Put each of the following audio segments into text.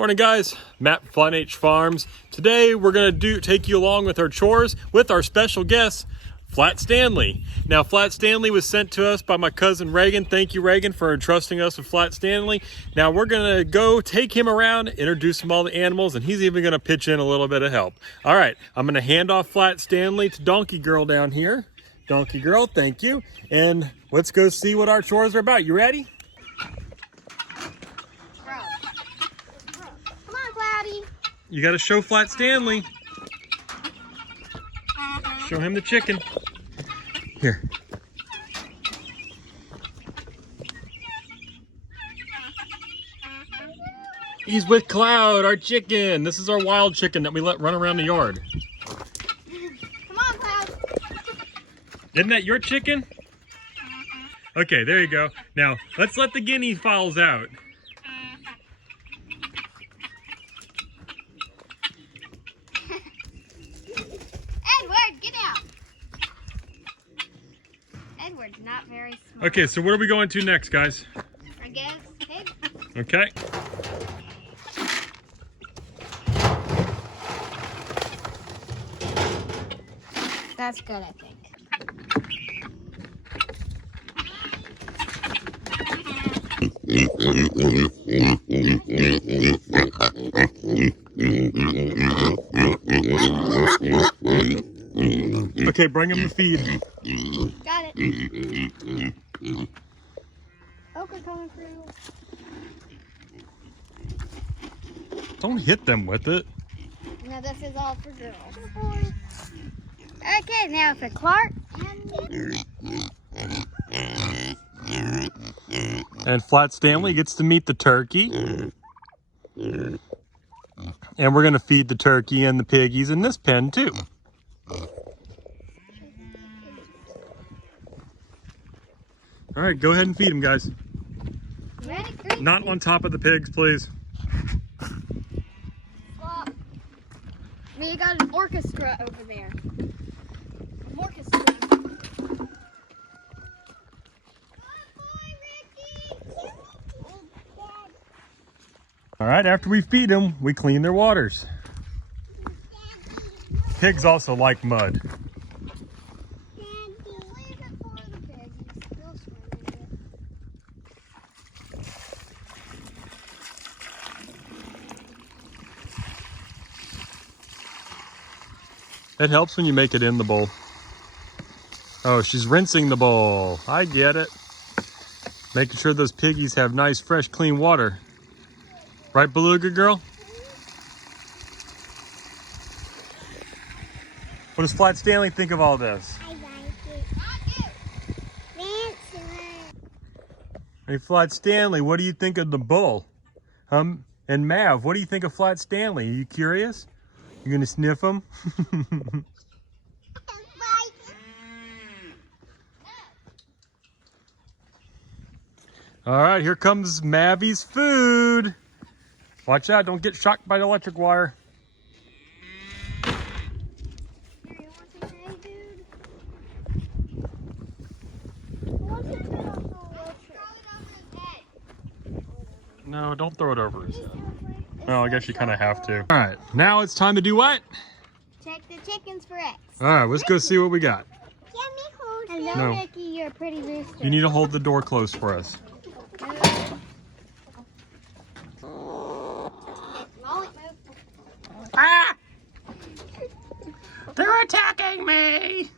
Morning guys, Matt from Flat Farms. Today we're going to take you along with our chores with our special guest, Flat Stanley. Now Flat Stanley was sent to us by my cousin Reagan. Thank you Reagan for entrusting us with Flat Stanley. Now we're going to go take him around, introduce him all the animals, and he's even going to pitch in a little bit of help. All right, I'm going to hand off Flat Stanley to Donkey Girl down here. Donkey Girl, thank you. And let's go see what our chores are about. You ready? You gotta show Flat Stanley. Show him the chicken. Here. He's with Cloud, our chicken. This is our wild chicken that we let run around the yard. Come on, Cloud. Isn't that your chicken? Okay, there you go. Now, let's let the guinea fowls out. Edward's not very smart. Okay, so what are we going to next, guys? I guess pig. Okay. That's good, I think. Okay, bring him the feed. Got it. Ochre coming through. Don't hit them with it. No, this is all for girls. Okay, now for Clark. And Flat Stanley gets to meet the turkey. And we're going to feed the turkey and the piggies in this pen too. All right, go ahead and feed them, guys. Ready? Not on top of the pigs, please. Stop. I mean, you got an orchestra over there. An orchestra. All right, after we feed them, we clean their waters. Pigs also like mud. It helps when you make it in the bowl. Oh, she's rinsing the bowl. I get it. Making sure those piggies have nice, fresh, clean water. Right, Beluga Girl? What does Flat Stanley think of all this? I like it. Hey, Flat Stanley, what do you think of the bull? And Mav, what do you think of Flat Stanley? Are you curious? You gonna sniff him? All right, here comes Mavy's food. Watch out, don't get shocked by the electric wire. No, don't throw it over his head. No, I guess you kind of have to. All right, now it's time to do what? Check the chickens for eggs. All right, let's go see what we got. Hello, No. Nikki, you're a pretty rooster. You need to hold the door closed for us. Ah! They're attacking me!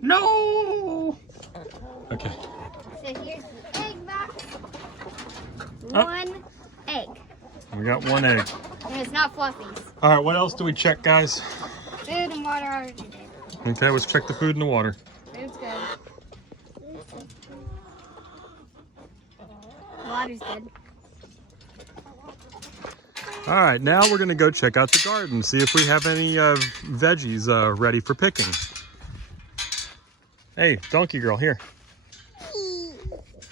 No! Okay. So here's the egg box. Oh. One egg. We got one egg. And it's not fluffies. All right, what else do we check, guys? Food and water already did. Okay, let's check the food and the water. Food's good. Water's good. All right, now we're gonna go check out the garden, see if we have any veggies ready for picking. Hey, Donkey Girl, here.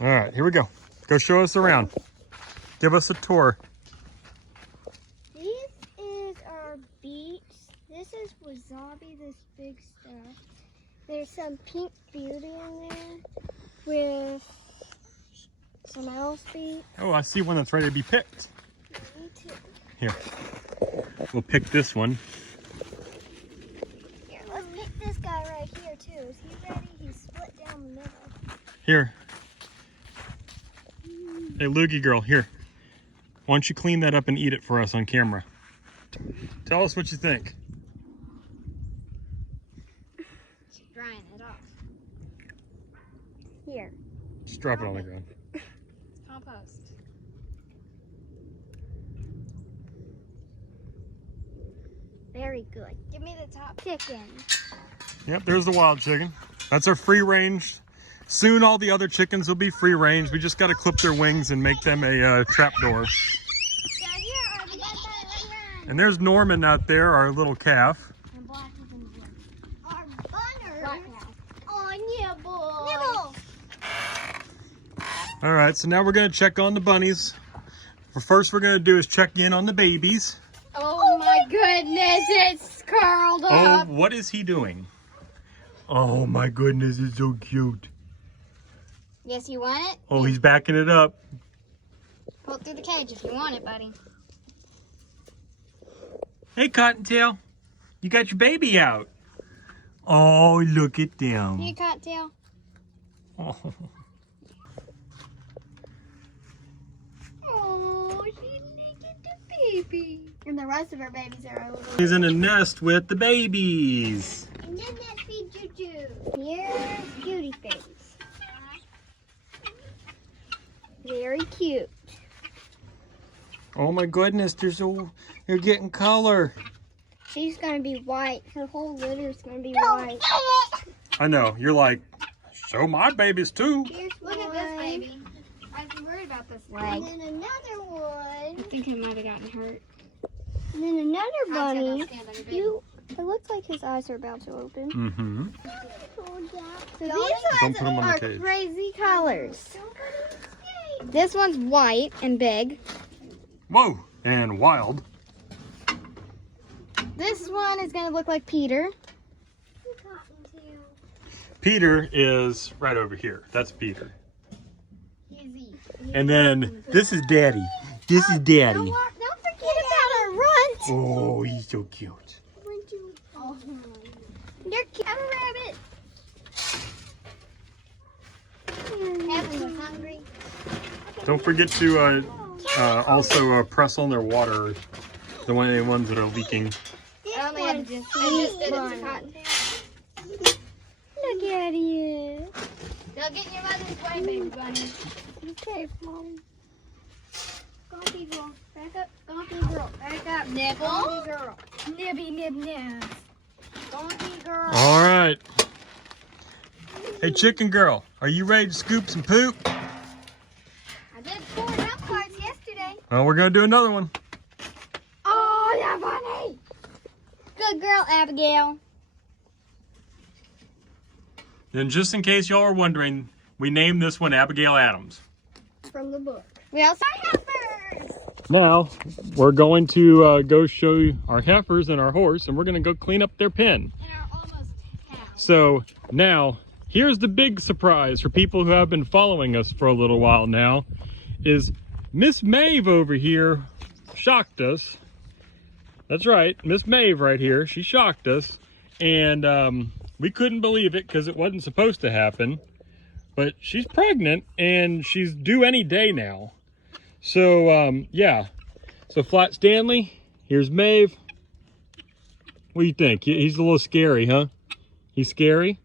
All right, here we go. Go show us around. Give us a tour. This is our beets. This is wasabi, this big stuff. There's some pink beauty in there with some else beets. Oh, I see one that's ready to be picked. Me too. Here. We'll pick this one. Here, let's pick this guy right here too. Is he ready? He's split down the middle. Here. Hey, Loogie girl, here. Why don't you clean that up and eat it for us on camera? Tell us what you think. She's drying it off. Here. Just drop it on the ground. Compost. Very good. Give me the top chicken. Yep, there's the wild chicken. That's our free range. Soon all the other chickens will be free range. We just got to clip their wings and make them a trap door. And there's Norman out there, our little calf. And Black is in the wood. Our bunner. Oh, nibble. Nibble. All right, so now we're going to check on the bunnies. First we're going to do is check in on the babies. Oh my goodness, it's curled up. Oh, what is he doing? Oh my goodness, it's so cute. Yes, you want it? Oh, he's backing it up. Pull it through the cage if you want it, buddy. Hey, Cottontail, you got your baby out. Oh, look at them. Here, Cottontail. Oh. Oh, she's naked the baby. And the rest of our babies are a little... He's in a nest with the babies. And then that's feed Juju. Here's Beauty Face. Very cute. Oh my goodness, you're getting color. She's gonna be white. Her whole litter's gonna be white. I know, you're like, show my babies too. Look at this baby. I was worried about this leg. And then another one. I think he might have gotten hurt. And then another bunny. It looks like his eyes are about to open. Mm-hmm. So these Don't put 'em on the are cage. crazy colors. This one's white and big. Whoa, and wild. This one is gonna look like Peter. Peter is right over here. That's Peter. And then this is Daddy. This is Daddy. Don't forget about our runt. Oh, he's so cute. You're cute. I'm a rabbit. Kevin was hungry. Don't forget to also press on their water, the ones that are leaking. I just did it to Cottontail. Look at you. Don't get in your mother's way, baby bunny. Okay, Mommy. Gompy girl, back up. Gompy girl, back up. Nibble. Gompy girl. Nibby nib nib. Gompy girl. All right. Hey, chicken girl, are you ready to scoop some poop? I did 4 dump carts yesterday. Well, we're gonna do another one. Oh, yeah, bunny. Good girl, Abigail. And just in case y'all are wondering, we named this one Abigail Adams. From the book. We also have heifers. Now, we're going to go show you our heifers and our horse, and we're gonna go clean up their pen. And our almost cow. So now, here's the big surprise for people who have been following us for a little while now, is Miss Maeve over here shocked us. That's right, Miss Maeve right here, she shocked us. And we couldn't believe it because it wasn't supposed to happen. But she's pregnant and she's due any day now. So, yeah. So Flat Stanley, here's Maeve. What do you think? He's a little scary, huh? He's scary?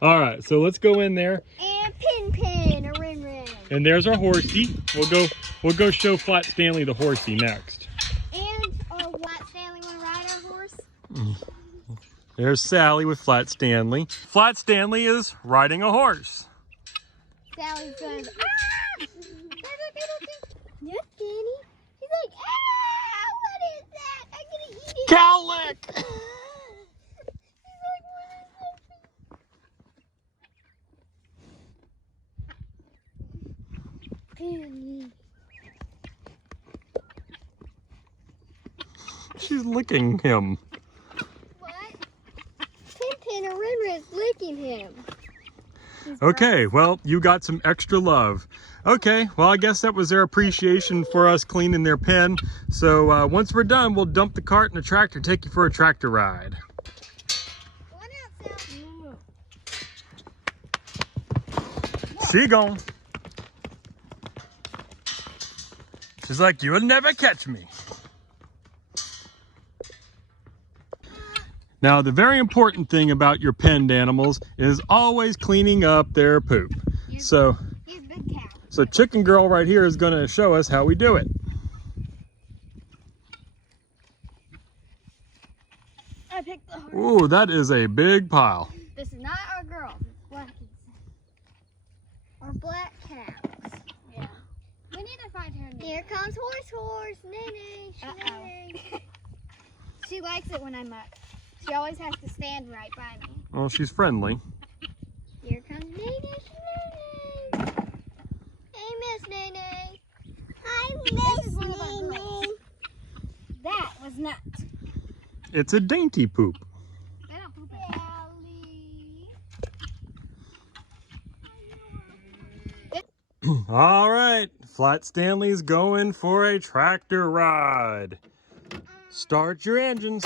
All right, so let's go in there. And Pin, a Rin. And there's our horsey. We'll go show Flat Stanley the horsey next. And Flat Stanley want to ride our horse? There's Sally with Flat Stanley. Flat Stanley is riding a horse. Sally's going, ah! Yes, Danny. He's like, ah! What is that? I'm gonna eat it. Cow lick! She's licking him. What? Pin or Rin is licking him. Okay, well, you got some extra love. Okay, well, I guess that was their appreciation for us cleaning their pen. So once we're done, we'll dump the cart in the tractor, take you for a tractor ride. She gone. She's like, you'll never catch me. Now, the very important thing about your penned animals is always cleaning up their poop. So Chicken Girl right here is going to show us how we do it. I picked the hardest. Ooh, that is a big pile. This is not our girls, it's black. Or black cows. Yeah. We need to find her. Here comes Horse, Nene. Uh-oh. She likes it when I muck. She always has to stand right by me. Well, she's friendly. Here comes Nene. Hey, Miss Nene. Hi, Miss Nene. That was nuts. It's a dainty poop. They don't poop it. All right, Flat Stanley's going for a tractor ride. Start your engines.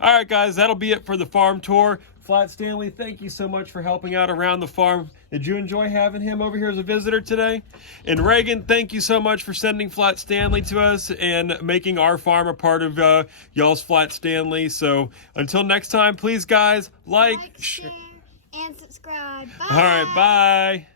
All right, guys, that'll be it for the farm tour. Flat Stanley, thank you so much for helping out around the farm. Did you enjoy having him over here as a visitor today? And Reagan, thank you so much for sending Flat Stanley to us and making our farm a part of y'all's Flat Stanley. So until next time, please, guys, like, share, and subscribe. Bye. All right, bye.